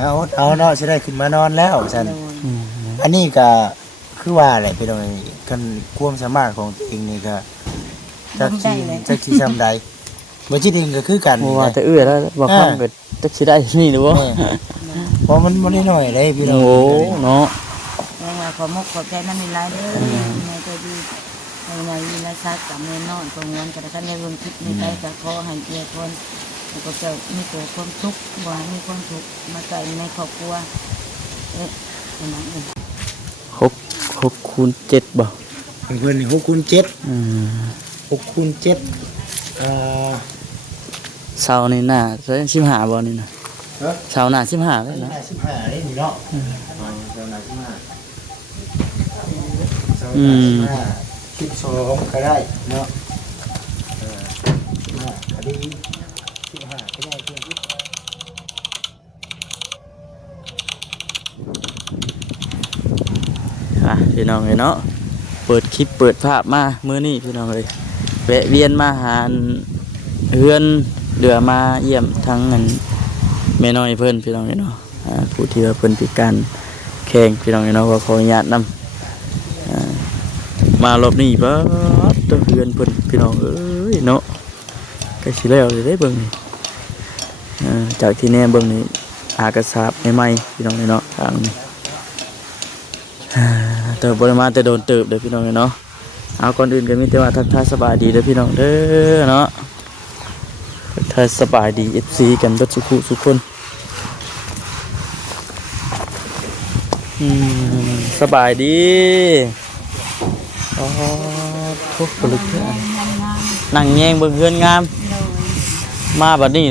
เอาเนาะสิได้ขึ้นมานอนแล้วซั่นอันนี้ก็คือว่าแหละพี่น้องกันความสามารถของตัวเองนี่ก็จักสิซำใดบ่จิตเองก็คือกันบ่ว่าแต่แล้วบ่คำก็จักสิได้นี่หรือบ่เพราะมันบ่ได้น้อยเด้พี่น้องโอ้เนาะยังว่าขอมกขอบใจนำมีหลายเด้อแม่ใจดีในวิลาซักกับแม่นอนตรงนั้นก็ท่านได้รวมคิดในใจก็ขอให้เอื้อคนแล้วก็จะมีแต่ความทุกข์บ่ให้มีความทุกข์มาใส่ในครอบครัวนั่นเอง6คูณ7บ่เพิ่นนี่6คูณ76คูณ7เสานี่น่าจะ15บ่นี่น่ะเสาหน้า15เลยนะ15ได้นี่เนาะเสาหน้า15 12ก็ได้เนาะก็ดี15ก็ได้เพิ่นพี่น้องเนาะเปิดคลิปเปิดภาพมามื้อนี้พี่น้องเลยแวะเวียนมาหาเฮือนเดือมาเยี่ยมทั้งนั้นแม่น้อยเพิ่นพี่น้องเนาะผู้ที่ว่าเพิ่นพิการแข้งพี่น้องเนาะว่าขออนุญาตนำมารอบนี้ปั๊บตัวเฮือนเพิ่นพี่น้องเอ้ยเนาะใกล้สิแล้วได้เบิ่งนี่จากที่แน่เบิ่งนี่อากระสาบใหม่ๆพี่น้องเนาะทางนี้แต่บ่ได้มาแต่โดนเติบเด้อพี่น้องเนาะเอาก่อนอื่นก็มีแต่ว่าทักทายสบายดีเด้อพี่น้องเด้อเนาะทักทายสบายดี FC กันเบิดทุกคนสบายดีอ๋อทุกคนนั่งแยงเบิ่งเฮือนงามมาบัดนี้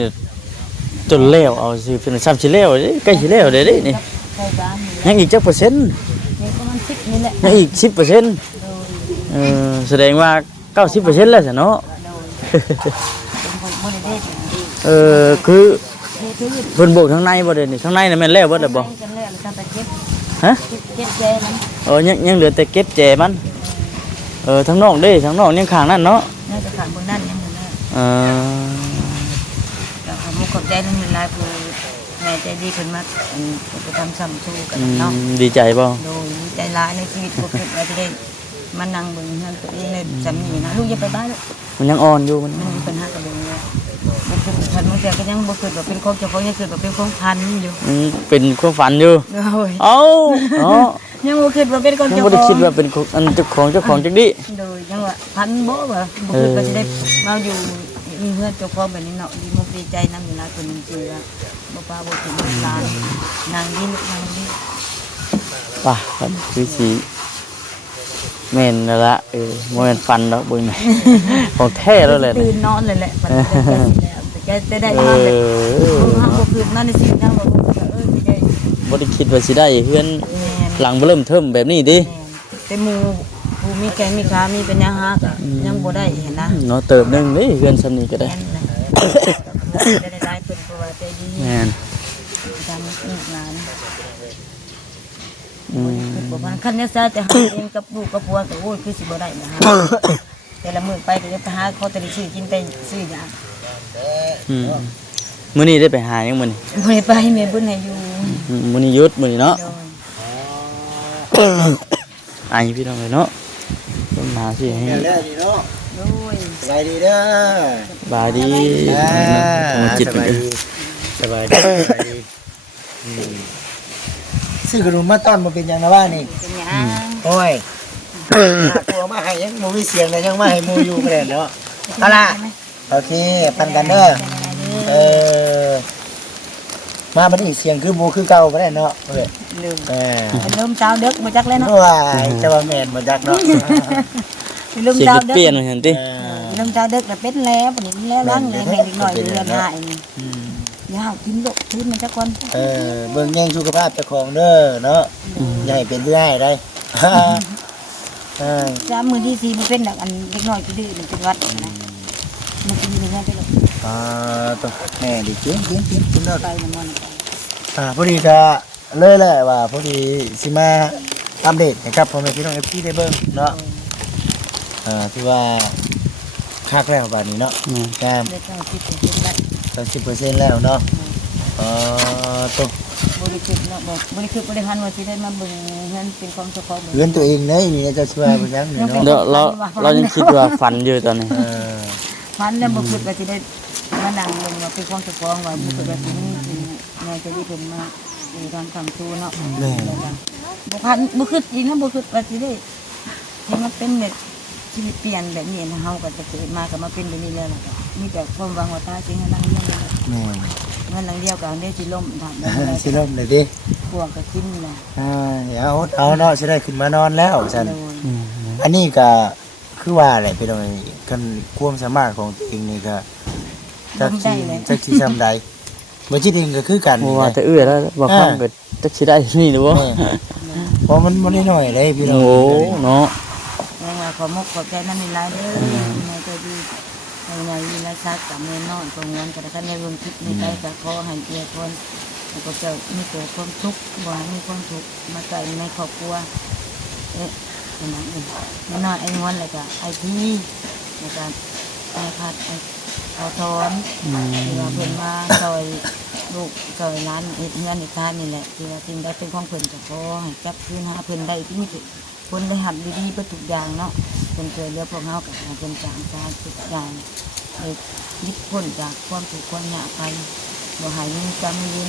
จนแล้วเอาสิเป็นซ้ำสิแล้วใกล้สิแล้วเด้นี่ยังอีกจักเปอร์เซ็นต์ยังอีก 10% แสดงว่า 90% แล้วสิเนาะคือเพิ่นโบกทางในบ่ได้นี่ทางในน่ะแม่นแล้วเบิดแล้วบ่ฮะเก็บแจมันยังเหลือแต่เก็บแจมันทางนอกเด้ทางนอกยังข้างนั้นเนาะน่าจะข้างบนนั่นยังอยู่นะมุกขอบใจนั่นเป็นลายผู้แม่ใจดีเพิ่นมาไปทำซ้ำสู้กันเนาะดีใจบ่โดยดีใจหลายในชีวิตบ่คิดว่าจะได้มานั่งเบิ่งเฮือนตัวเองในจำนี่นะลูกอย่าไปบ้านลูกมันยังอ่อนอยู่มันมีปัญหากับเบิ่งเนี่ยบ่คิดคันบางแต่ก็ยังบ่คิดว่าเป็นของเจ้าของยังคิดว่าเป็นของพันอยู่เป็นความฝันอยู่เอ้าเนาะยังบ่คิดว่าเป็นของเจ้าของยังบ่ได้คิดว่าเป็นอันเจ้าของจักดิโดยยังว่าพันบ่ว่าบ่คิดว่าจะได้มาอยู่มีเฮือนเจ้าของแบบนี้เนาะดีมุกดีใจนำอยู่นะคนนึงคือบ่ป้าบ่ถึงหลานนางนี่นางนี่ป่ะคือสิแม่นนั่นละบ่แม่นฟันดอกเบิ่งน่ะของแท้แล้วแหละตื่นนอนเลยแหละจะได้มาเลยบ่คืนนอนในชีวิตยังบ่สิได้บ่ได้คิดว่าสิได้เฮือนหลังบ่เริ่มเทิ่มแบบนี้ดิแต่หมู่ผู้มีแขนมีขามีปัญญาหาก็ยังบ่ได้เห็นนะเนาะเติบนึงนี่เฮือนซำนี้ก็ได้ได้ได้เพิ่นก็ว่าใจดีแม่นทำอีกนานบ่ว่าคันเนี่ยซะแต่หาเองกับลูกกับผัวก็โอ้ยคือสิบ่ได้นะฮะแต่ละมื้อไปก็จะไปหาเขาแต่ได้ซื้อกินแต่ซื้อยามื้อนี้ได้ไปหายังมื้อนี้บ่ได้ไปแม่บุญให้อยู่มื้อนี้หยุดมื้อนี้เนาะไอพี่น้องเนาะต้นมาสิให้แล้วดีเนาะโอ้ยสบายดีเด้อบายดีจิตสบายดีซื้อขนมมาต้อนมาเป็นยังนะว่านี่เป็นยังโอ้ยตัวมาให้ยังมูมีเสียงเลยยังมาให้มูอยู่กันเลยเนาะเอาล่ะโอเคปันกันเด้อมาบัดนี้เสียงคือมูคือเก่าบ่ได้เนาะลืมลืมเช้าดึกบ่จักแล้วเนาะว้ายจะว่าแม่นบ่จักเนาะลืมเช้าดึกเปลี่ยนเห็นติลืมเช้าดึกแล้วเป็นแล้วบัดนี้แล้วล้างเลยแม่นิดหน่อยเดือนหายอย่ากินลูกขึ้นมันจักคนเบิ่งแย่งสุขภาพเจ้าของเด้อเนาะอย่าให้เป็นเรื่อยได้จ้ามื้อที่4บ่เป็นดอกอันเล็กน้อยดื้อมันเป็นวัดนะมันกินนี่ได้ดอกตัวแม่ดิกินเด้อไปมันพอดีก็เลยแหละว่าพอดีสิมาอัปเดตนะครับพ่อแม่พี่น้อง FC ได้เบิ่งเนาะที่ว่าคักแล้วบัดนี้เนาะงาม30%แล้วเนาะตัว บริคิดเนาะบอกบริคิดบริหารว่าสิได้มาเบิ่งเงินเป็นความสุขของ เพื่อนตัวเองเลยนี่จะช่วยไปยังเนี่ยเนาะ เดี๋ยวเรายังคิดว่าฝันอยู่ตอนนี้ พันแล้วบ่คิดว่าสิได้มานั่งลงว่าเป็นความสุขของว่าบ่คิดว่าสิมีแม่จะได้เพิ่นมาทำคำตูเนาะบ่พันบ่คิดจริงนะบ่คิดว่าสิได้ที่มันเป็นแบบชีวิตเปลี่ยนแบบนี้นะเฮาก็จะเกิดมาก็มาเป็นแบบนี้แล้วล่ะมีแต่ความหวังว่าตาสิให้นั่งเลี้ยง แม่ เงินหลังเดียวกับได้สิล่มทำ สิลมเลยดิ พวกก็กินนะ เดี๋ยวเอาเนาะสิได้ขึ้นมานอนแล้วฉัน โดย อันนี้ก็คือว่าแหละพี่น้องกันความสามารถของตัวเองนี่ก็จักสิทำได้บ่จิตเองก็คือกัน บ่ว่าแต่แล้วบ่ฟังก็จักสิได้นี่หรือบ่ เพราะมันบ่ได้น้อยเลยพี่น้อง โอ้เนาะ แม่ว่าขอมกขอบใจนั่นนี่หลายเด้อแม่จะดีในในวิลาซักกับแม่นอนตรงนั้นก็ได้ในเรื่องคิดในใจก็ขอให้เอื้อคนแล้วก็จะมีแต่ความทุกข์บ่ให้มีความทุกข์มาใส่ในครอบครัวนั่นเองแม่นอนไอ้งวนแล้วก็ไอ้ที่แล้วก็ไอ้พัดไอ้ขอทอนที่ว่าเพิ่นมาซอยลูกซอยร้านเฮ็ดเงินอีกทางนี่แหละที่ว่าสิ่งใดเป็นของเพิ่นก็ขอให้จับคืนหาเพิ่นได้ที่มีคนได้หับดีๆเพื่อทุกอย่างเนาะเป็นเคยเลือกพวกเขากับเป็นจางการทุกอย่างเลยยิบพ้นจากความถูกข์ความยากไปบ่หายมีจำมี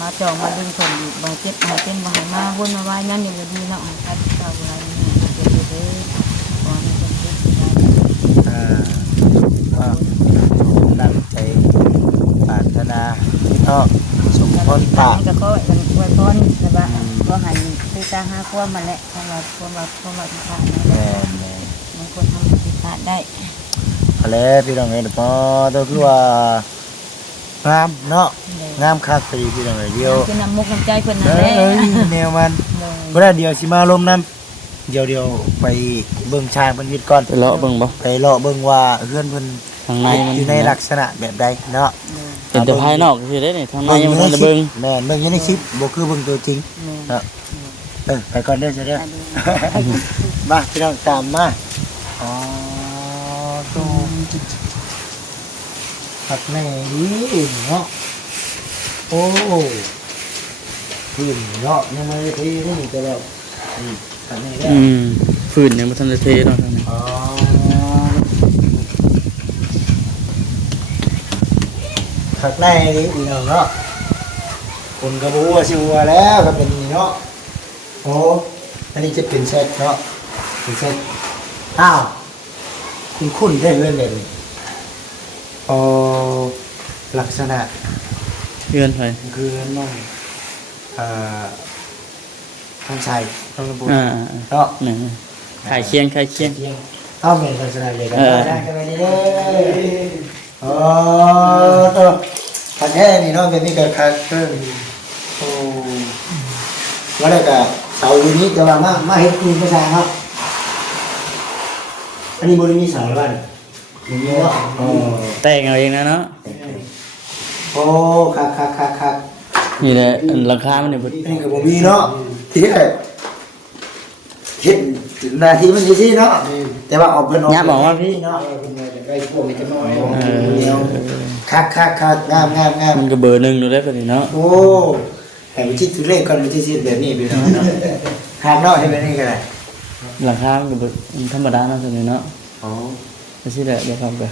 มาจองมาดึงคนอยู่บ่เจ็บหายเป็นบ่หายมาวนมาไว้นั่นอย่างดีเนาะการที่เราอะไรนี่เจ็บเด้อก่อนจะเจ็บได้ ว่าตั้งใจปรารถนาเนาะสมพรปาก ก็ขอไว้พรแต่ว่าก็หายคือตาหาความมาแหละความว่าที่ผ่าน แม่น บางคนทำผิดพลาดได้ เอาแล้วพี่น้องเอ้ยพอตัวคือว่างามเนาะงามคักไปพี่น้องเอ้ยเดียว คือน้ำมุกน้ำใจเพิ่นนั่นแหละ แนวมันบ่ได้เดียวสิมาลมน้ำเดี๋ยวไปเบิ่งช้างเพิ่นวิทย์ก่อน ไปเลาะเบิ่งบ่ ไปเลาะเบิ่งว่าเฮือนเพิ่น ทางในมัน อยู่ในลักษณะแบบใดเนาะ เป็นแต่ภายนอกคือได้นี่ทางในยังบ่ทันได้เบิ่ง แม่นเบิ่งอยู่ในคลิปบ่คือเบิ่งตัวจริงเนาะไปก่อนเด้อเด้อมาพี่น้องตามมาอ๋อตู้ผักแม่ดีเนาะโอ้พื้นเนาะยังไม่ได้ทีนี่แต่แล้วผักแม่แล้ว ฝืนยังบ่ทันได้เทเนาะทางนี้ อ๋อผักแม่ดีอีกเนาะคนกระบัวชิวแล้วก็เป็นเนาะโอ้อันนี้จะเป็นเซตเนาะเป็นเซตอ้าวคุณคุ้นได้เรื่องแบบนี้อ๋อลักษณะ เพื่อนไป คือน้องทางชายต้องระบุ อ่า เนาะ นี่ขายเคียง เอาเหมือนลักษณะเลยกันได้กันไปเด้ออ๋อตัวพันแท้นี่เนาะเป็นนี่ก็คักเพิ่มโอ้แล้วก็เสาอยู่นี้จะว่ามาเฮ็ดคืนภาษาเนาะอันนี้บริมีเสาแล้วบ้านมีเนาะอ๋อ แต่งเอาเองนะเนาะ โอ้คัก นี่แหละราคามันนี่บ่ นี่ก็บ่มีเนาะที่แท้เฮ็ดหน้าที่มันอยู่ที่เนาะแต่ว่าเอาเพิ่นออก ยับบอกว่าพี่ เนาะ ไอ้พวกนี้ก็น้อย คักงาม มันก็เบอร์1อยู่ได้ปานนี้เนาะ โอ้ให้ไปคิดถึงเลขก่อนไปคิดแบบนี้พี่น้องเนาะทางเนาะให้แบบนี้ก็ได้ ราคามันก็บ่ธรรมดาเนาะตัวนี้เนาะ อ๋อ ก็สิได้เดี๋ยวครับก็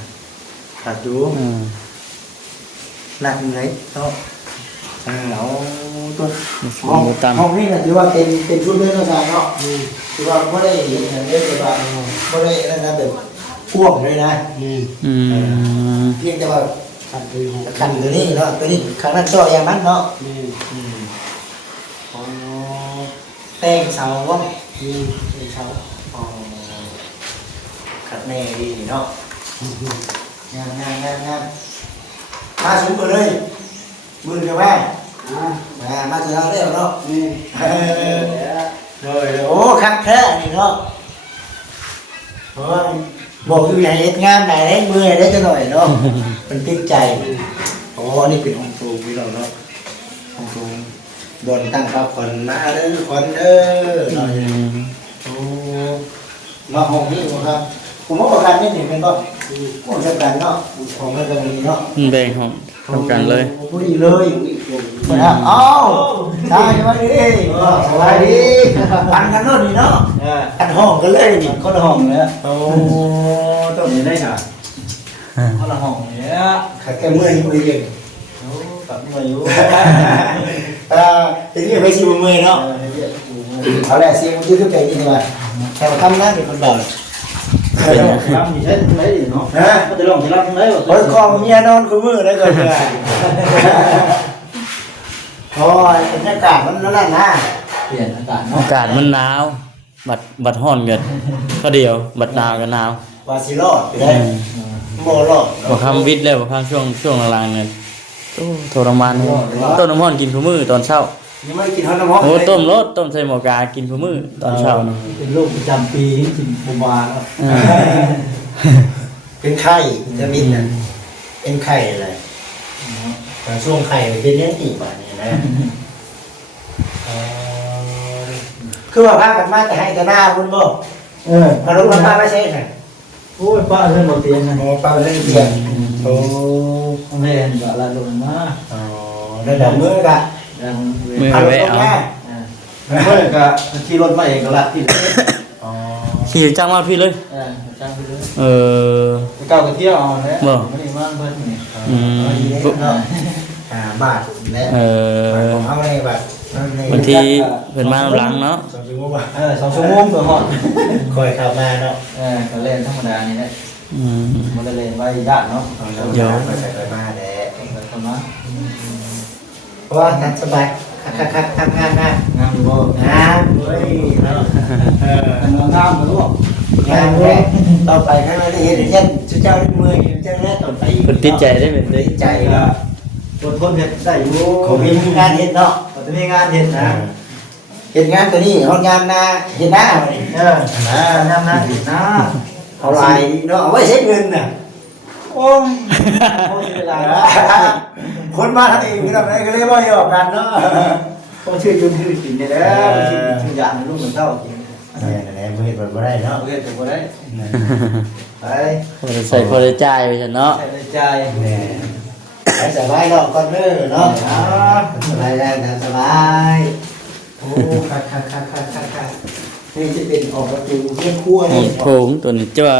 ขาดดู หนักไหนเนาะเอาตัวห้องนี้นะถือว่าเป็นชุดเล่นภาษาเนาะถือว่าไม่ได้เห็นเรื่องแต่ว่าไม่ได้นั่นนะแบบพ่วงเลยนะเพียงแต่ว่าขันตัวนี้เนาะตัวนี้ข้างนั้นต่ออย่างนั้นเนาะแต่งเสาว่องแต่งเสาขัดแน่ดีเนาะงามมาสูงไปเลยมือกันไหมมาถึงเราได้เนาะrồiโอ้คักแท้นี่เนาะบอกอยู่อย่างเฮ็ดงานไหนได้มือได้จะหน่อยเนาะมันติดใจโอ้นี่เป็นห้องตูพี่เราเนาะห้องตูบนตั้งพักผ่อนมาเด้อคนเด้อโอ้มาห้องนี้ครับผมว่าประกันนี่เป็นก็ผู้จัดการเนาะของมันก็มีเนาะ มันแบ่งของ ข ทำกันเลย ผู้ดีเลยเอ้าใช่ไหมดิสบายดีปันกันโน่นนี่เนาะกันห้องกันเลยนี่คนละห้องเนี่ยโอ้ต้องมีได้ค่ะคนละห้องเนี่ยขัดแก้เมื่อยนี่เลยโอ้กับเมื่อยอยู่ทีนี้ไปชิมเมื่อยเนาะเอาแหละเสียงมันคือเป็นยังไงแต่ทำหน้าเป็นคนบอกรับมีใช้ทั้งไหนดิเนาะก็จะลองจะรับทั้งไหนบ่ โอ้ยคอเมียนอนคือมือได้ก่อนเลยโอ้ยบรรยากาศมันนั่นนะ เปลี่ยนอากาศ อากาศมันหนาวบัดร้อนกันก็เดียวบัดหนาวกันหนาว ว่าสิรอดไปได้โมรอด บ่คำวิทย์แล้วบ่คำช่วงหลังๆเนี่ยโอ้ทรมานต้มน้ำร้อนกินผู้มื้อตอนเช้า ยังไม่กินข้าวน้ำมัน โอ้ต้มใส่หม้อกากินผู้มื้อตอนเช้านี่ เป็นโรคประจำปีกินปูมาแล้ว เป็นไข่จะมินน่ะเป็นไข่อะไรแต่ช่วงไข่เป็นเลี้ยงตีบ้านนี่นะคือว่าพากันมาแต่ให้แต่หน้าคุณบ่มาลงมาไม่ใช่ไง โอ้ยป้าเรื่องบ่เตียงนะ โอ้ป้าเล่นเสียงโอ้ แม่นก็ละลงมา ระดับมือกะ ดัง มือ เอา ไว้ ลง เอา มา เมื่อก็ขี่รถมาเองก็ละที่ ขี่จังมาพี่เลย จ้างไปเลย เออ เก่าก็เที่ยวเอาแล้วไม่ได้มาเพิ่นนี่ อืม บาทและ เออ ของเขาในแบบ บางทีเพิ่นมาหลังเนาะ สองชั่วโมงบาท 2ชั่วโมงก็ฮอด คอยเข้ามาเนาะ ก็เล่นธรรมดานี่แหละ อืม มันก็เล่นไว้ญาติเนาะ เดี๋ยวไปใส่ไปมาแหละ คนนะ เพราะว่านัดสบายคักทำงานนะ งามบ่ งานเฮ้ยเนาะ งามบ่รู้ งานแรกต่อไปข้างหน้าได้เห็นเช่นชุดเจ้าด้วยมือเจ้าแรกต่อไป เพิ่นติดใจได้เป็นได้ ติดใจก็ อดทนเฮ็ดได้อยู่ เขามีงานเห็นเนาะ จะมีงานเฮ็ดนะ เห็นงานตัวนี้ห้องงานนาเห็นหน้าเลย งามนะเฮ็ดนะ เอาลายเนาะเอาไว้เช็คเงินน่ะ โอ้ยโอ้ยเวลา คนมาทำเองก็ทำอะไรก็เลยว่าหยอกกันเนาะ ต้องชื่อยืนชื่อกินได้แล้วชื่ออย่างลูกเหมือนเท่ากิน แหน่ไม่เห็นบ่ได้เนาะ เรียนก็ได้ไป พอได้ใส่พอได้จ่ายไปซั่นเนาะ ใส่ในใจ แหน่ไปสบายเนาะก่อนเด้อเนาะสบายแล้วนะสบายโอ้คักนี่จะเป็นออกประตูเพื่อนครัว โอ้ นี่ โถงตัวนี้จะว่า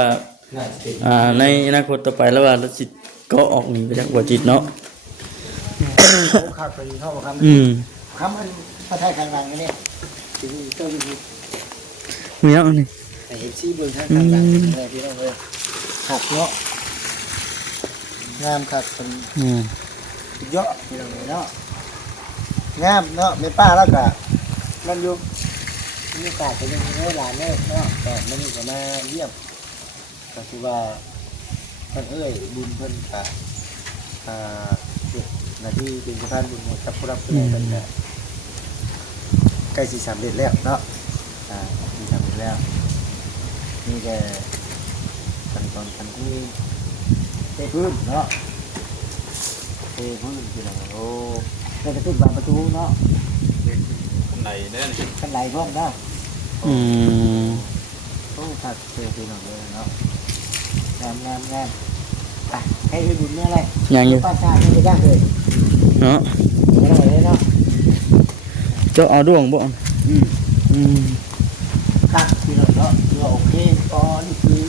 น่าจะเป็น ในอนาคตต่อไปแล้วว่าเราสิก็ออกหนีไปจากบ่จิตเนาะ คักไปดีเท่าครับ อืม คำมันพระไทยกลางๆเนี่ยที่เจ้าอยู่ มีแล้วนี่ ไอ้ซีเบิ่งทางกลางๆเลยพี่น้องเลยคักเนาะงามคักเป็น อืม เยอะพี่น้องเลยเนาะงามเนาะแม่ป้าแล้วก็มันอยู่มีโอกาสไปเล่นในหลานเนี่ยเนาะแต่มันนี่ก็มาเยี่ยมก็คือว่าเพิ่นเอ้ยบุญเพิ่นก็หน้าที่เป็นสะพานบุญกับผู้รับผู้ใหญ่เพิ่นก็ใกล้สิสำเร็จแล้วเนาะสิสำเร็จแล้วนี่แกขั้นตอนการที่เทพื้นเนาะเทพื้นคืออะไรโอ้ได้กระตุ้นบานประตูเนาะข้างในพร้อมเนาะ อืม โอ้ตัดเสื้อพี่น้องเลยเนาะงามไปให้ไปบุญเนี่ยอะไร ยังอยู่ ป้าชาไม่ได้ยากเลย เนาะ ไม่ต้องเลยเนาะ เจ้าเอาดวงบ่อืม ตัดพี่น้องเนาะคือโอเคอ๋อนี่คือ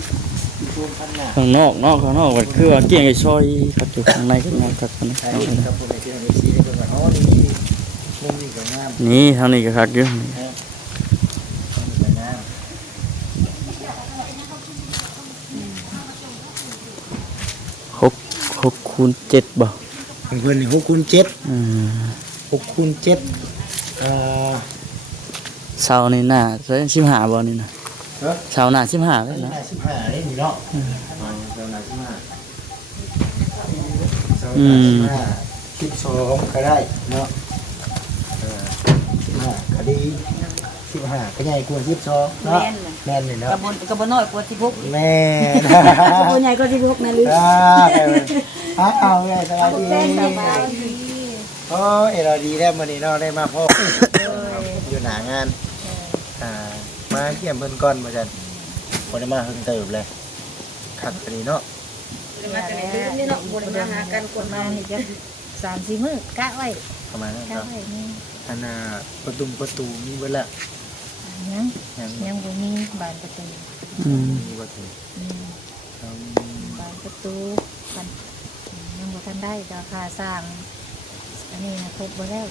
ช่วงขั้นหน้า ข้างนอกก็คือว่าเกี่ยงไอ้ซอยกับอยู่ข้างในก็งามครับ ใช่ครับผมในที่นี้ชี้ได้เพิ่นว่าอ๋อนี่มุมนี้ก็งาม นี่เท่านี้ก็คักอยู่ มุมนี้ก็งาม 6 คูณ 7บ่ ของเพิ่นนี่6 คูณ 7 อืม 6 คูณ 7เสานี่น่าจะ15บ่นี่นะเสาหน้า15เลยนะ 15นี่เนาะเจ้าหน้า15ก็ได้เนาะ15ก็ดี15ก็ใหญ่กว่า12เนาะแม่นนี่เนาะ กระบน้อยกว่า16 แม่น กระบใหญ่กว่า16นะลิ เอาไงสบายดี สบายดี โอ้ยเราดีแล้วมื้อนี้เนาะได้มาพ่ออยู่หน้างานมาเยี่ยมเพิ่นก่อนว่าซั่นบ่ได้มาเพิ่งเติบเลยคักดีเนาะ มากันนี่เนาะบ่ได้มาหากันกดมานี่จ้ะ 3-4 มื้อกะไว้ ประมาณนั้น กะ เนาะ ไว้นี่ อันน่ะประตูมีเบิดละ ยัง ยัง ยังบ่มีบานประตู มีบ่ถึง อืมบานประตูกันยังบ่ทันได้ราคาสร้างอันนี้นะครบบ่แล้ว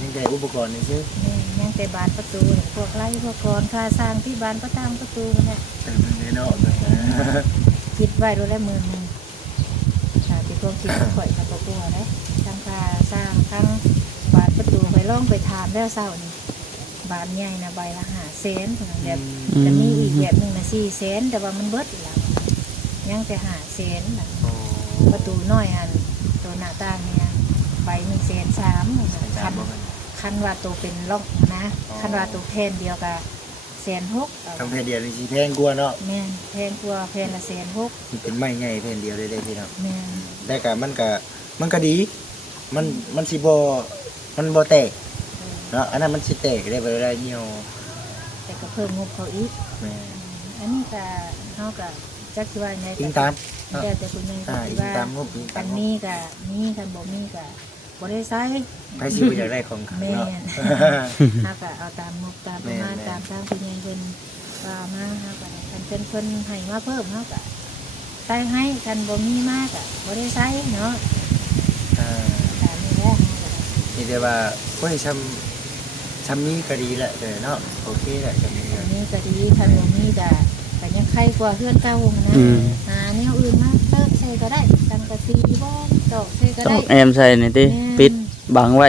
ยังได้อุปกรณ์นี่ซื้อ นี่ยังแต่บานประตูเนี่ยพวกไล่พวกกรอนค่าสร้างที่บานประตางประตูเนี่ย แต่มันได้เนาะ คิดไว้รู้แล้ว10,000ถ้าที่พวกคิดข่อยกับบ่กลัวเด้ทั้งค่าสร้างทั้งบานประตูไปลองไปถามแล้วเช้านี่บานใหญ่นะใบละ500,000พุ่นน่ะแบบจะมีอีกแบบหนึงน่ะ400,000แต่ว่ามันเบิดแล้วยังแต่500,000น่ะประตูน้อยอันตัวหน้าต่างเนี่ยใบ1,300,000คันว่าตัวเป็นล็อกนะคันว่าตัวแผ่นเดียวกับ1,600,000 ทำแผ่นเดียวนี่สิแพงกว่าเนาะ แม่นแพงกว่าแพงละ1,600,000 มันเป็นไม้ใหญ่แผ่นเดียวได้พี่น้อง แม่น แต่ก็มันก็ดี มันสิบ่มันบ่แตกเนาะอันนั้นมันสิแตกได้บ่ได้เหี่ยว แต่ก็เพิ่มงบเขาอีก แม่ อันนี้ก็เฮาก็จักสิว่าไง อิงตาม แต่คุณยังก็สิ อิง ว่า ตามงบอิง กั ตาม น ง มี บ ก็มีคันบ่มีก็บ่ได้ใช้ ใครสิบ่อยากได้ของขัง แม่ เนาะ น เฮาก็เอาตามงบตามประมาณ แม่น ตามทางคุณยังเพิ่นว่ามาเฮาก็ได้คันเพิ่นให้มาเพิ่มเฮาก็ใช้ให้คันบ่มีมากก็บ่ได้ใช้เนาะ อ่า ตามนี้แหละเฮาก็ได้ นี่แต่ว่าโอ้ยชำนี้ก็ดีแหละแต่เนาะโอเคแหละชำนี้ อันนี้ก็ดีคันบ่มีก็ยังใครกว่าเพื่อนเก่านะ หาแนวอื่นมาเติมใส่ก็ได้ตังกะซีบ่ตอกใส่ก็ ต้อ ได้ งแอมใส่นี่ติปิดบังไว้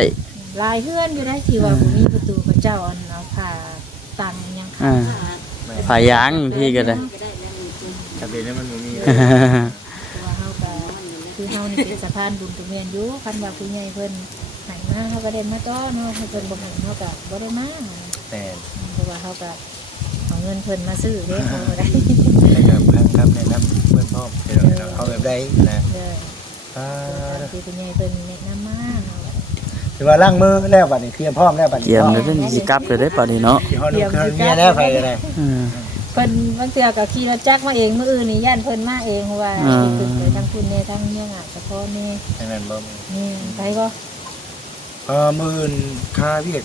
ลายเพื่อนอยู่ได้ที่ว่าบ่มีประตูพระเจ้าอันเอาผ้าตังยัง อ่า ผายางพี่ก็ได้ จำเป็นแล้วมันบ่มี ตัวเฮาก็คือเฮานี่เป็นสะพานบุญตุเมียนอยู่คันว่าผู้ใหญ่เพิ่นให้มาเฮาก็ได้มาต้อนเนาะให้เพิ่นบ่ให้เฮาก็บ่ได้มา แต่ เพราะว่าเฮาก็เอาเงินเพิ่นมาซื้อเด้เฮาก็ได้ แต่ก็พังครับแนะนำเพื่อนพ่อเดี๋ยวเราเอาแบบใดนะ เด้อ อ่า ที่ผู้ใหญ่เพิ่นแนะนำมาเฮาก็ ถือว่าล้างมือแล้วบัดนี้เคลียร์พร้อมแล้วบัดนี้ เกี่ยมแล้วเป็นสิกลับเลยได้ป่ะนี่เนาะ ที่ฮอดลูกเครื่องเมียแล้วไปกันเลย อืม เพิ่นบางเทื่อก็ขี่รถจักรมาเองมื้ออื่นนี่ย่านเพิ่นมาเองเพราะว่า อ่า ขึ้นไปทางคุณนี่ทางเมียงอ่ะเฉพาะนี่ ดังนั้นบ่ นี่ไปบ่ มื้ออื่นค่าเวียก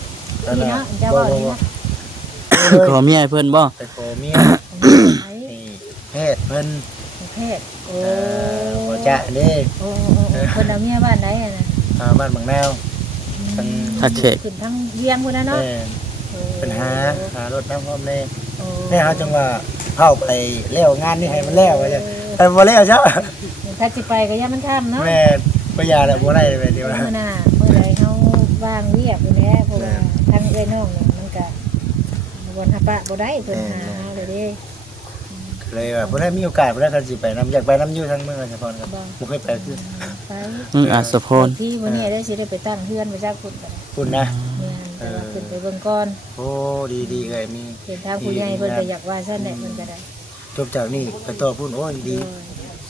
นี่เนาะเจ้าว่านี่เนาะ ขอเมียให้เพิ่นบ่ ไปขอเมีย ไป นี่แพทย์เพิ่น ประเทศโอ้ บ่จะเด้ โอ้เพิ่นเอาเมียบ้านไหนอ่ะนะ บ้านบางแนว ทาง ทักเขต ขึ้นทางเวียงพุ่นน่ะเนาะ เป็นหารถน้ำพร้อมแน่ โอ้ แน่เฮาจังว่าเข้าไปแล้วงานนี่ให้มันแล้วว่าจังไปบ่แล้วจ้ะ ถ้าสิไปก็อย่ามันค่ำเนาะ แม่บ่ยาแล้วบ่ได้แบบเดียวนะ มื้อหน้ามื้อใดเฮาว่างเวียกพุ่นแหละเพราะว่าทางเอ้ยน้องนี่มันก็บ่ทับปะบ่ได้เพิ่นหาเฮาเลยเด้ เลยว่าบ่ได้มีโอกาสบ่ได้คันสิไปนำอยากไปนำอยู่ทางเมืองเฉพาะครับบ่เคยไปคือ ไป อัศพล ที่วันนี้ได้สิได้ไปตั้งเพื่อนไปจ้าคุณกัน คุณนะ เนี่ยแต่ว่าขึ้นไปเบิ่งก่อน โอ้ดีๆเลยมี เห็นทางผู้ใหญ่เพิ่นก็อยากว่าซั่นแหละเพิ่นก็ได้ จบจากนี่ไปต่อพุ่นโอ้ยดี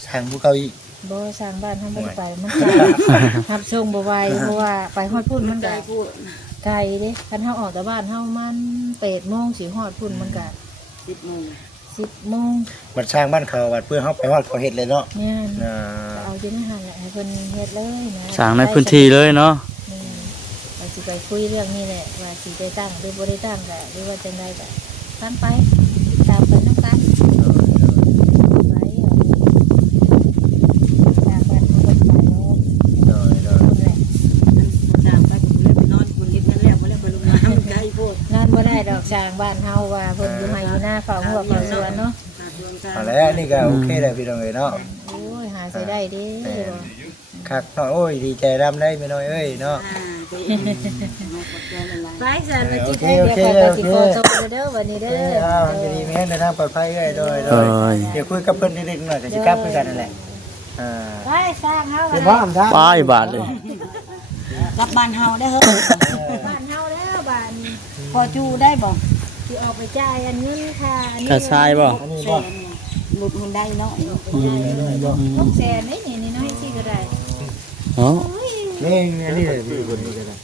ทางผู้เก่าอีก บ่สร้างบ้านทำบ่ได้ไปมันไกลรับส่งบ่ไหวเพราะว่าไปฮอดพุ่นมันก็ไกลเด้คันเฮาออกจากบ้านเฮามัน8:00 นสิฮอดพุ่นมันก็10:00 น บัดสร้างบ้านเขาบัดเพื่อเฮาไปฮอดเขาเฮ็ดเลยเนาะ เนี่ย อ่า เอาอยู่ในหั่นแหละให้เพิ่นเฮ็ดเลยนะ สร้างในพื้นที่เลยเนาะ นี่เราสิไปคุยเรื่องนี้แหละว่าสิได้ตั้งหรือบ่ได้ตั้งก็หรือว่าจังไดก็ตามไปตามไปนำกัน ไปตามบ้านเขาไปเนาะ โดย นั่นแหละ ตามไปผมเลยไปนอนบนลิฟต์นั่นแหละบ่ได้ไปลงน้ำไกลโพด นอนบ่ได้ดอกช้างบ้านเฮาว่าเพิ่นอยู่ไห้อยู่หน้าเฝ้าหัวเฝ้าสวนเนาะ หาดวงตา เอาแล้วนี่ก็โอเคแล้วพี่น้องเอ้ยเนาะ โอ้ยหาใส่ได้เด้บ่ คักเนาะโอ้ยดีใจรำได้แม่น้อยเอ้ยเนาะ ไปเองมาขอบใจหลาย ไปซั่นมาจิตให้เดี๋ยวไปสิขอโทษเด้อวันนี้เด้อ อ้าวจะดีแม่นในทางปลอดภัยเอ้ยโดย เอ้ย เดี๋ยวคุยกับเพิ่นนิดๆหน่อยก็สิกลับคือกันนั่นแหละอ่า ไปสร้างเฮา เป็นพร้อมครับ ป้ายบาทเลย ๆกลับบ้านเฮาได้เฮ้ย บ้านเฮาแล้วบ้าน พอจูได้บ่ สิออกไปจ่ายอันเงินค่าอันนี้ กระชายบ่ อันนี้ แส บ่ นหลุดมันได้เนาะ 6แสนนี่น้อยสิก็ได้ เนาะ นี่อันนี้เลยพี่คนนี้ก็ได้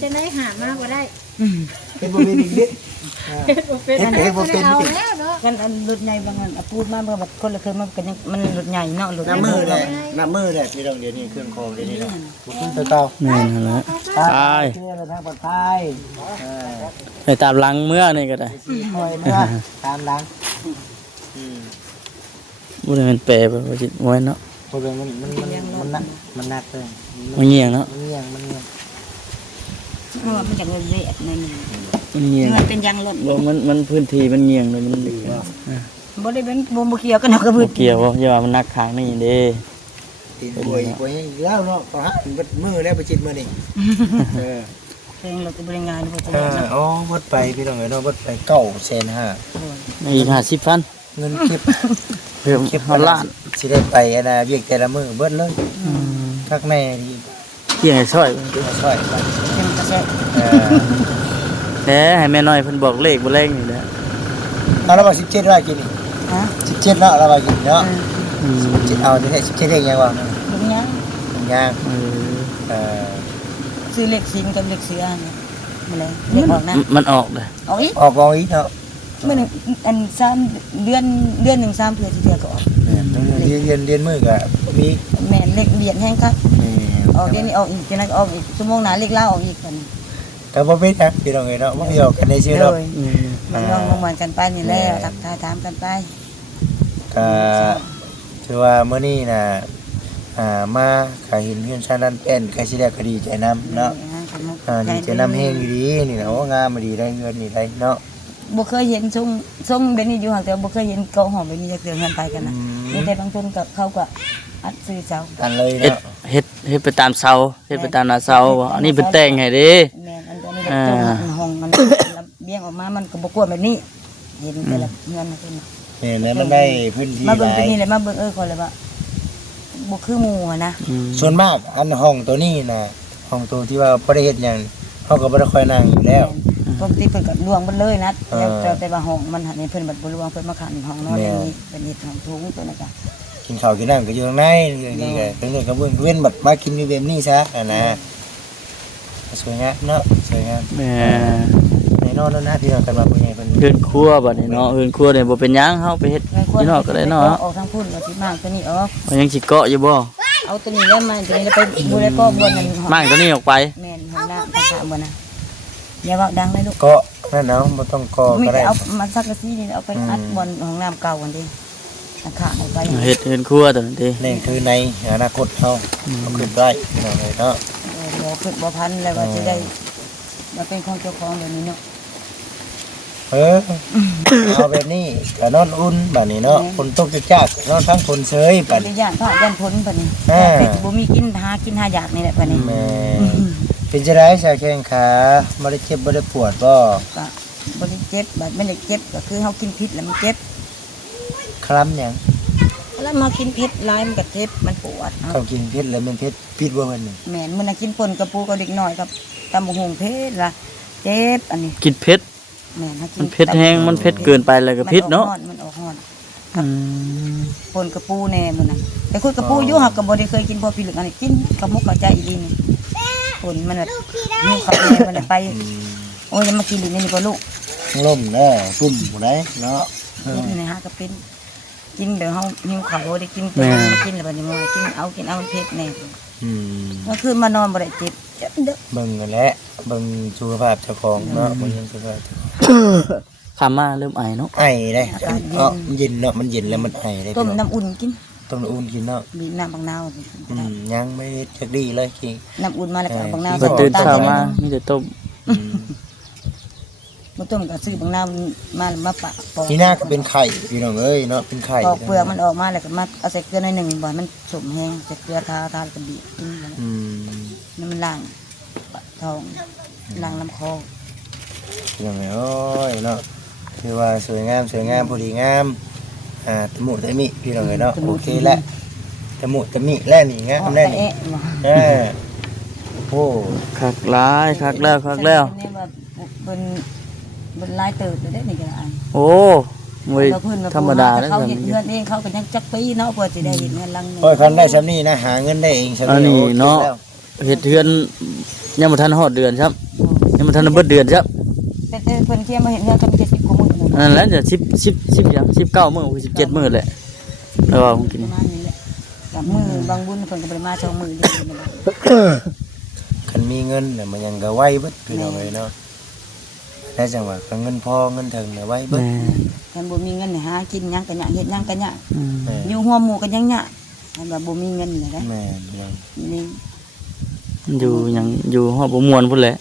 จะได้หามาบ่ได้ เป็นบ่เป็นอีกนิด เป็น เฮ็ดบ่เป็น เอา อีก แล้วเนาะ กันอันรถใหญ่บางอันเอาพูดมาเมื่อบัดคนละเคยมันกันยังมันรถใหญ่เนาะรถ น้ำมือแหละน้ำมือแหละที่เราเดี๋ยวนี้เครื่องคองเดี๋ยวนี้เนาะบ่ขึ้นตัวเก่า แม่นหั่นแหละ ตา ตาย เชื่อเราทางปลอดภัย ไปตามหลังเมื่อนี่ก็ได้ คอยเมื่อตามหลัง บ่ได้แม่นแปลไปว่าสิไว้เนาะ เพราะเรื่องมันหนักมันหนักเลย มันเงียงเนาะ มันเงียงมันเงียง เพราะว่ามันจากเงินเละในนี่ มันเงียง มันเป็นยางรถ บ่มันพื้นที่มันเงียงเลยมัน บ่ได้เป็นบ่เกี่ยวกันเนาะกับ บ่ พื้น เกี่ยวบ่อย่าว่ามันนักข้างนี่เด้ ตีนป่วยป่วยอีกแล้วเนาะก็ฮะมันมือแล้วไปจิตมือนี่เออ เพลงเราก็บริงานบ่ เอ ได้ อ เนาะ อ๋อวัดไปพี่น้องเอ้ยเนาะวัดไป950,000 อีก50,000 เงินเก็บ เพิ่ม เก็บ เอาล้าน สิได้ไปอันน่ะเวียกแต่ละมื้อเบิดเลยคักแน่ดี เกี่ยงให้ซอย ช่วยไป เป็นกระแส เออ แหมให้แม่น้อยเพิ่นบอกเลขบ่แรงนี่แหละ เอาละว่า17ว่ากินนี่ ฮะ 17เนาะเราว่ากินเนาะ อืม 17เอาได้17เลขยังวะ บ่มีหยัง ย่าง เออ เออ ซื้อเลขสิงกับเลขเสือเนี่ยมาเลยเลขออกนะ มันออกเด้อ เอาอีก ออกกองอีกเนาะ มื้อนึงอัน3เดือนหนึง3เทื่อสิเทื่อก็ออก เรียนมือก็มี แม่นเลขเดียนแฮงคัก นี่ ออกเดี๋ยวนี้ออกอีกจังนั้นก็ออกอีกชั่วโมงหน้าเลขลาวออกอีกกัน แต่บ่เป็นจักพี่น้องเอ้ยเนาะบ่ยอกกันได้ชื่อ โด เนาะ ยมันลองลงมากันไปนี่แหละทักทายถามกันไป ก็ถือว่ามื้อนี้น่ะมาก็เห็นเพื่อนชานั้นเป็นก็สิได้ก็ดีใจนํเนาะดีใจนํแฮงอยู่ดีนี่นะโอ้งามดีได้เงินนี่ได้เนาะ บ่เคยเห็นทรงแบบนี้อยู่ห่างแต่บ่เคยเห็นเกาหอมแบบนี้จักเทื่อเงินไปกันนะมีแต่บางคนก็เขาก็อัดซื้อเสา กันเลย เฮ็ด เนาะ เฮ็ดไปตามเสาเฮ็ดไปตามหน้าเสาบ่อันนี้เพิ่นแต่งให้เด้ แม่นอันนี้ก็จงห้องมันเบี้ยงออกมามันก็บ่กลัวแบบนี้เห็นแต่ละเงินขึ้น นี่นะมันได้พื้นที่ มาเบิ่ง ห ตัว ลาย นี้เลยมาเบิ่งคนเลยว่าบ่คือหมู่อะนะ อืม ส่วนมากอันห้องตัวนี้น่ะห้องตัวที่ว่าบ่ได้เฮ็ดหยังเฮาก็บ่ได้ค่อยนั่งอยู่แล้ว ปกติเพิ่นก็ลวงเบิดเลยนะ เออ แต่ว่าห้องมันหันให้เพิ่นบัดบ่ลวงเพิ่นมาขันห้องนอนอย่างนี้เป็นเฮ็ดห้องทุงตัวนั้นก็ กินข้าวกินน้ำก็อยู่ข้างในอย่างนี้ก็เป็นเรื่องกระเบื้องเว้นบัดมากินอยู่แบบนี้ซะนะสวยงามเนาะสวยงาม แหม่ ในนอนนั่นนะที่เรากันมาเป็นไงเป็น เฮือนครัวบัดนี้เนาะเฮือนครัวเนี่ยบ่เป็นหยังเฮาไปเฮ็ดที่นอกก็ได้เนาะ ออกทางพุ่นว่าสิมากตัวนี้ออก มันยังสิเกาะอยู่บ่ เอาตัวนี้แล้วมาตัวนี้แล้วไปบ่ได้ก็บ่นั่นห้อง มั่งตัวนี้ออกไป แม่นห้องน้ำภาษาบ่นะอย่าเว้าดังเลยลูก ก็นั่นเนาะบ่ต้องกอ มี ก็ แต่ ได้ เอามาซักกะซีนี่เอาไปอัดบนห้องน้ำเก่ากันดิราคาเอาไป เฮ็ดเฮือนครัวตัวนั้นติ นี่คือในอนาคตเฮาเอาขึ้นได้เนาะเลยเนาะ บ่ขึ้นบ่พันแล้วว่าจะได้มาเป็นของเจ้าของเดี๋ยวนี้เนาะ เอาแบบนี้ก็นอนอุ่นบัดนี้เนาะฝนตกจักๆนอนทั้งฝนเฉยบัด เป็น นี้ ย่านพระย่านพ้นปะนี่ อ่า บ่มีกินหาอยากนี่แหละปะนี่ แม่เป็นจังได๋ชาวแข้งขาบ่ได้เจ็บบ่ได้ปวดบ่ ก็บ่ได้เจ็บบัดไม่ได้เจ็บก็คือเฮากินพิษแล้วมันเจ็บ คล้ำหยัง แล้วมากินพิษหลายมันก็เจ็บมันปวด เขากินเพชรแล้วมันเพชรพิษบ่เพิ่นนี่ แม่นมื้อน่ะกินป่นกระปูกับเด็กน้อยกับตำบักหุ่งเพชรล่ะเจ็บอันนี้ กินเผ็ด แม่นฮะกิ มันเผ็ดแห้งมันเผ็ดเกินไปแล้วก็พิษเนาะ มันออกฮ้อน อืม ป่นกระปูแน่มื้อน่ะแต่คุยกระปูอยู่หักก็บ่ได้เคยกินพอพี่ลึกอันนี้กินกับมุกกับใจอีหลีนี่ป่นมันแบบหิวข้าวแน่มันน่ะไปโอ้ยแล้วมากินอีกนี่บ่ลูก ล่มเนาะซุ่มบ่ได้เนาะ นี่นะฮะก็เป็นกินเดี๋ยวเขาหิวข้าวได้กินตัวมากินแล้วบัดนี้มากินเอามันเผ็ดแน่ อืม ก็คือมานอนบ่ได้เจ็บเจ็บเด้อ เบิ่งกันแหละเบิ่งสุขภาพเจ้าของเนาะเบิ่งสุขภาพเจ้าของ ขามาเริ่มไอเนาะ ไอได้มันเย็นเนาะมันเย็นแล้วมันไอได้ ต้มน้ำอุ่นกิน ต้มอุ่นกินเนาะ บีบน้ำบางนาว ยังไม่จักดีเลยคิง น้ำอุ่นมาแล้วก็เอาบางนาว พอตื่นเช้ามามีแต่ต้ม มาต้มก็ซื้อบางนาวมาปะปอก ที่หน้าก็เป็นไข่พี่น้องเอ้ยเนาะเป็นไข่ ปอกเปลือกมันออกมาแล้วก็มาเอาใส่เกลือหน่อยหนึงบ่ให้มันสมแห้งใส่เกลือทาแล้วก็บีบกินแล้ว อืม นี่มันล้างท้องล้างลำคอ พี่น้องเอ้ยโอ้ยเนาะคือว่าสวยงามพอดีงามตะมุตะมิพี่น้องเอ้ยเนาะโอเคแล้วตะมุตะมิแล้วนี่งามแล้วนี่ เอ๊ะบ่ โอ้ คักหลายคักแล้วคักแล้ว นี่ว่าเป็นลายเติบเลยได้นี่ก็ได้ โอ้มวยธรรมดา แล้ แล้ว เขา แบบ เห็น นี้ เงินเองเขาก็ยังจักปีเนาะกว่าจะได้เห็นเงินลังหนึง โอ้ยคันได้ซ้ำนี่นะหาเงินได้เองซ้ำ อันนี้ โอค เนาะ แล้ว ไป เฮ็ดเฮือนยังบ่ทันฮอดเดือนครับยังบ่ทันเบิดเดือนครับ แต่เพิ่นเที่ยมาเห็นเฮือนก็มี70กว่ามื้อเลย นั่นแหละจะ10ยัง19มื้อคือ17มื้อแหละแล้วว่าผมกิน ประมาณนี้แหละกับมื้อบางบุญเพิ่นก็บ่ได้มา2มื้อเดียวนี่แหละ คันมีเงินน่ะมันยังก็ไว้เบิดพี่น้องเอ้ยเนาะแต่จังว่าก็เงินพอเงินถึงน่ะไว้เบิด แม่ คันบ่มีเงินหากินหยังก็ยากเฮ็ดหยังก็ยาก อืม แม่ อยู่หัวหมู่ก็ยังยากคันว่าบ่มีเงินนี่แหละ แม่พี่น้อง นี่ อยู่หยังอยู่ฮอดบ่ม่วนพุ่นแหละ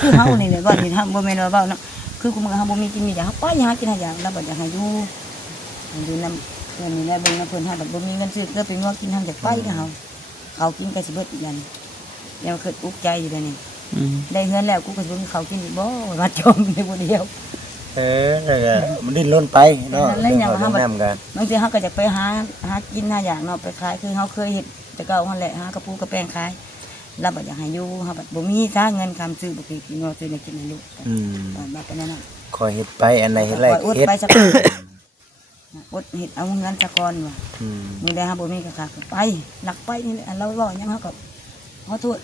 คือเฮานี่แหละว่านี่ทำบ่แม่นว่าเว้าเนาะคือกูมึงเฮาบ่มีกินมีอยากเฮาไปหากินหาอยากแล้วบ่อยากให้อยู่นำเพิ่นนี่แหละเบิ่งนำเพิ่นหาบัดบ่มีเงินซื้อเกลือไปงัวกินทางจากไปก็เฮาเขากินก็สิเบิดอีกอย่างแล้วคิดอุกใจอยู่เด้อนี่ อืม ได้เฮือนแล้วกูก็สิบ่มีข้าวกินอีกบ่ว่าจมในบ่เดียว แล้วก็มันดิ้นรนไปเนาะ แล้วอย่างว่า เรื่องน้ำกัน บางทีเฮาก็จะไปหากินหาอย่างเนาะไปขายคือเฮาเคยเฮ็ดแต่เก่าหั่นแหละหากระปูกระแป้งขายแล้วบ่อยากให้อยู่เฮาบัดบ่มีซาเงินคำซื้อบ่กินเนาะซื้อให้กินให้ลูก อืม บัดปานนั้นน่ะ คอยเฮ็ดไปอันไหนเฮ็ดไร อด เฮ็ด ไปสักก่อนอดเฮ็ดเอาเงินสักก่อนว่ะ อืม มื้อใดเฮาบ่มีก็ขาดก็ไปหลักไปนี่แหละอันเราเว้าหยังเฮาก็ขอโทษ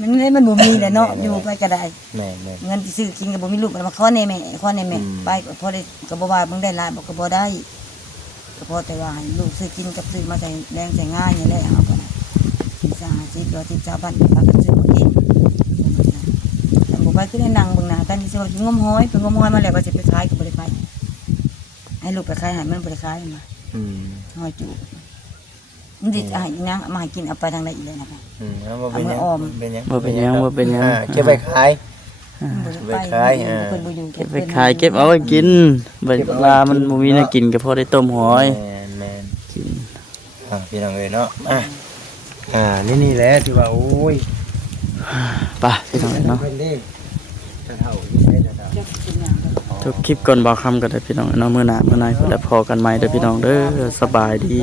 มันบ่มีแหละเนาะอยู่ไปก็ได้ แม่แม่ เงินที่ซื้อกินก็บ่มีลูกมันมาขอในแม่ขอในแม่ อืม ไปก็พอได้ก็บ่ว่ามึงได้หลายบ่ก็บ่ได้ก็พอแต่ว่าให้ลูกซื้อกินกับซื้อมาใส่แรงใส่ง่ายนี่แหละเฮาก็ได้สาธิตว่าที่ชาวบ้านพากันซื้อมากินแต่บ่ไปคือได้นั่งเบิ่งหน้ากันที่สิว่าสิงมหอยไปงมหอยมาแล้วว่าสิไปขายก็บ่ได้ไปให้ลูกไปขายให้มันบ่ได้ขายมา อืม หอยจุมันสิให้นางเอามาให้กินเอาไปทางใดอีกเลยนะคะ แล้วบ่เป็นหยัง เอามาออม เป็นหยัง บ่เป็นหยังบ่เป็นหยัง เก็บไว้ขาย บ่ได้ ไปขาย เพิ่นบ่อยู่ เก็บไปขายเก็บเอาไว้กินเวลามันบ่มีแนวกินก็พอได้ต้มหอย แม่นแม่น กิน พี่น้องเอ้ยเนาะนี่แหละที่ว่าโอ้ย ไปพี่น้องเนาะ เพิ่นเด้จะเฒ่าอยู่ได้จะเฒ่า จะกินหยังก็ จบคลิปก่อนบ่คำก็ได้พี่น้องเนาะมื้อหน้ามื้อไหนแล้วพอกันใหม่เด้อพี่น้องเด้อสบายดี